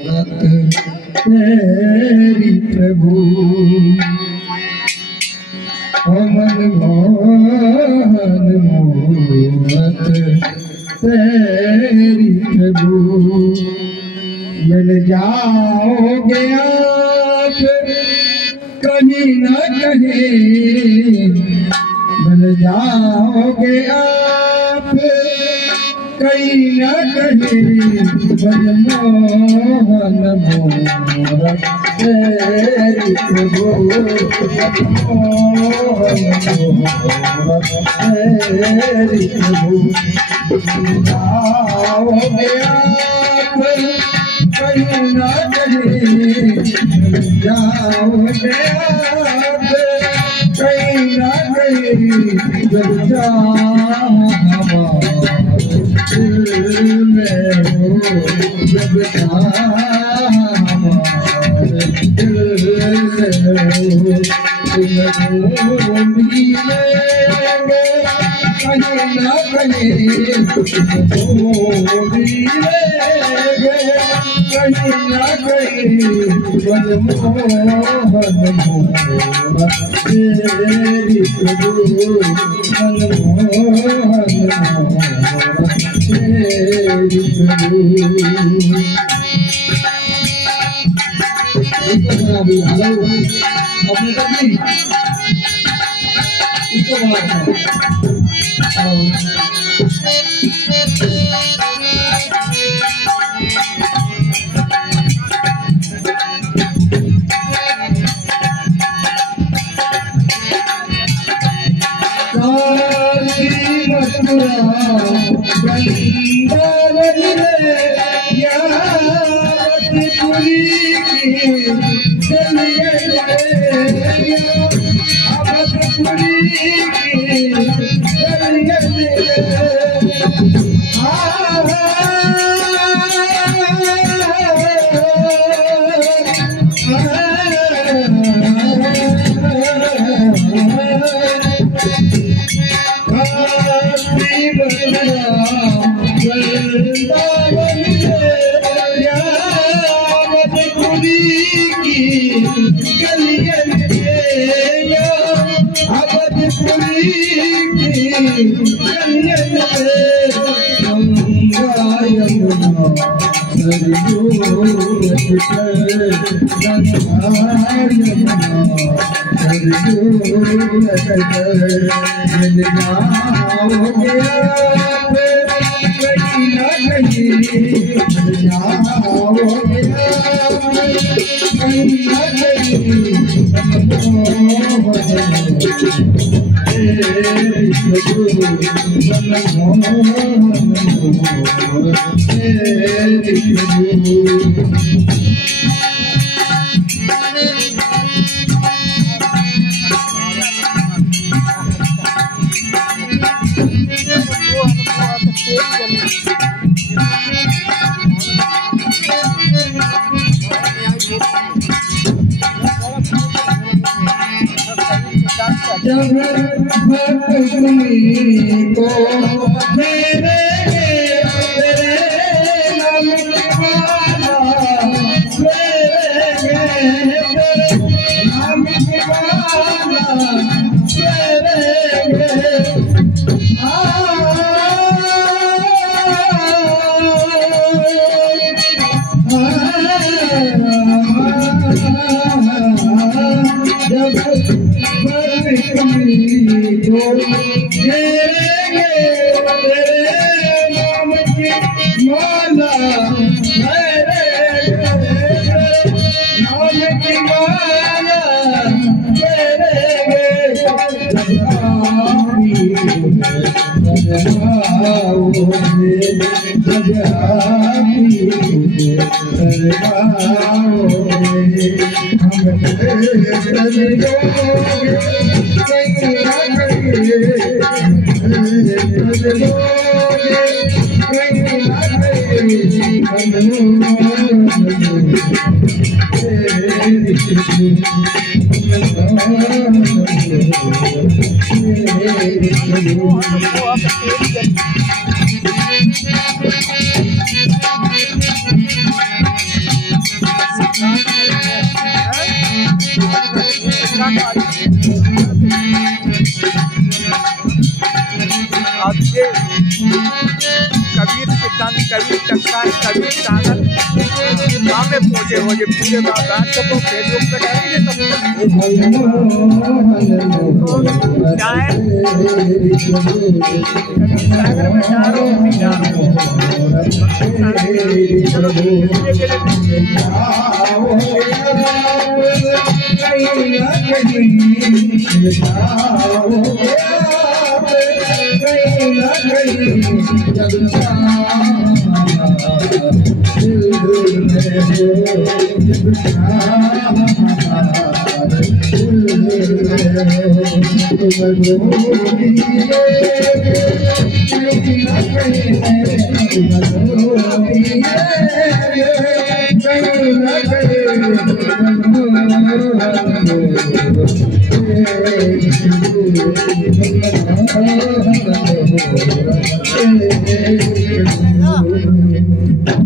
तेरी प्रभु मनमोहन मूरत तेरी प्रभु मिल जाओगे आप कहीं न कहीं मिल जाओगे आप कहीं न कहीं मनमोहन मूरत तेरी प्रभु मनमोहन मूरत तेरी प्रभु जाओगे आप कहीं न कहीं जाओगे आप कहीं न कहीं जब दिल में हो जब हमारे दिल में हो तुमको मिलेंगे कहीं न कहीं तुमको मिलेंगे कहीं न कहीं मनमोहन मूरत तेरी प्रभु मनमोहन मूरत तेरी प्रभु अपने कभी इसको अभी सागर गाँव में पहुँचे हो जो पूरे बात सबको फेसबुक पे डालेंगे तो क्या है सागर में जा रहा हूँ नहीं जा रहा हूँ Thank you.